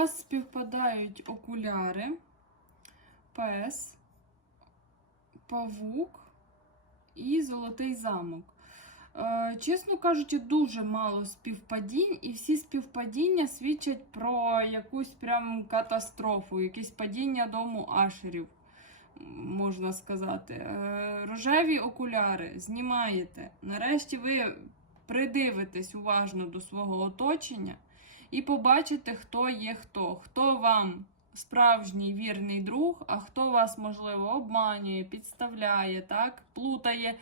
вас співпадають окуляри, пес, павук і золотий замок. Е, Чесно кажучи, дуже мало співпадінь, і всі співпадіння свідчать про якусь прям катастрофу, якесь падіння дому ашерів, можна сказати. Е, Рожеві окуляри знімаєте. Нарешті ви придивитесь уважно до свого оточення і побачите, хто є хто, хто вам справжній вірний друг, а хто вас, можливо, обманює, підставляє, так, плутає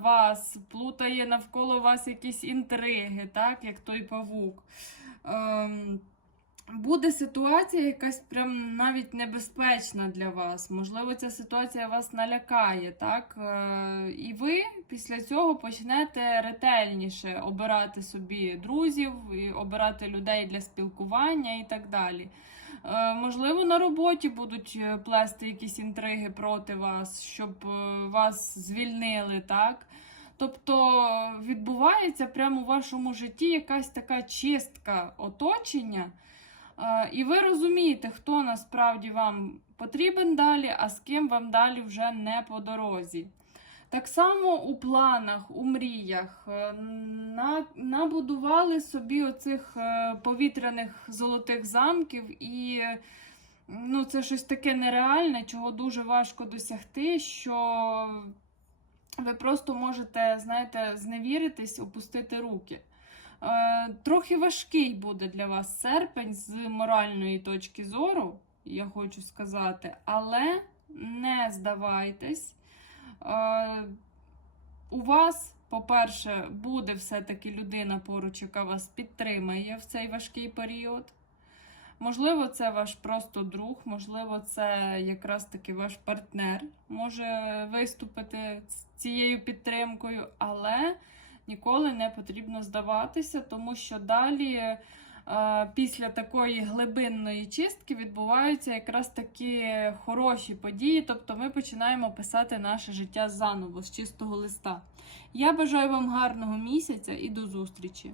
вас, плутає навколо вас якісь інтриги, так, як той павук. Ем, Буде ситуація якась прям навіть небезпечна для вас. Можливо, ця ситуація вас налякає, так? Е, І ви після цього почнете ретельніше обирати собі друзів, обирати людей для спілкування і так далі. Е, Можливо, на роботі будуть е, плести якісь інтриги проти вас, щоб вас звільнили, так? Тобто відбувається прямо у вашому житті якась така чистка оточення. І ви розумієте, хто насправді вам потрібен далі, а з ким вам далі вже не по дорозі. Так само у планах, у мріях е, на, набудували собі оцих е, повітряних золотих замків, і ну, це щось таке нереальне, чого дуже важко досягти, що ви просто можете, знаєте, зневіритись, опустити руки. Е, Трохи важкий буде для вас серпень з моральної точки зору, я хочу сказати, але не здавайтесь. Е, У вас, по-перше, буде все-таки людина поруч, яка вас підтримає в цей важкий період. Можливо, це ваш просто друг, можливо, це якраз таки ваш партнер може виступити з цією підтримкою, але ніколи не потрібно здаватися, тому що далі, е, після такої глибинної чистки, відбуваються якраз такі хороші події. Тобто ми починаємо писати наше життя заново з чистого листа. Я бажаю вам гарного місяця і до зустрічі!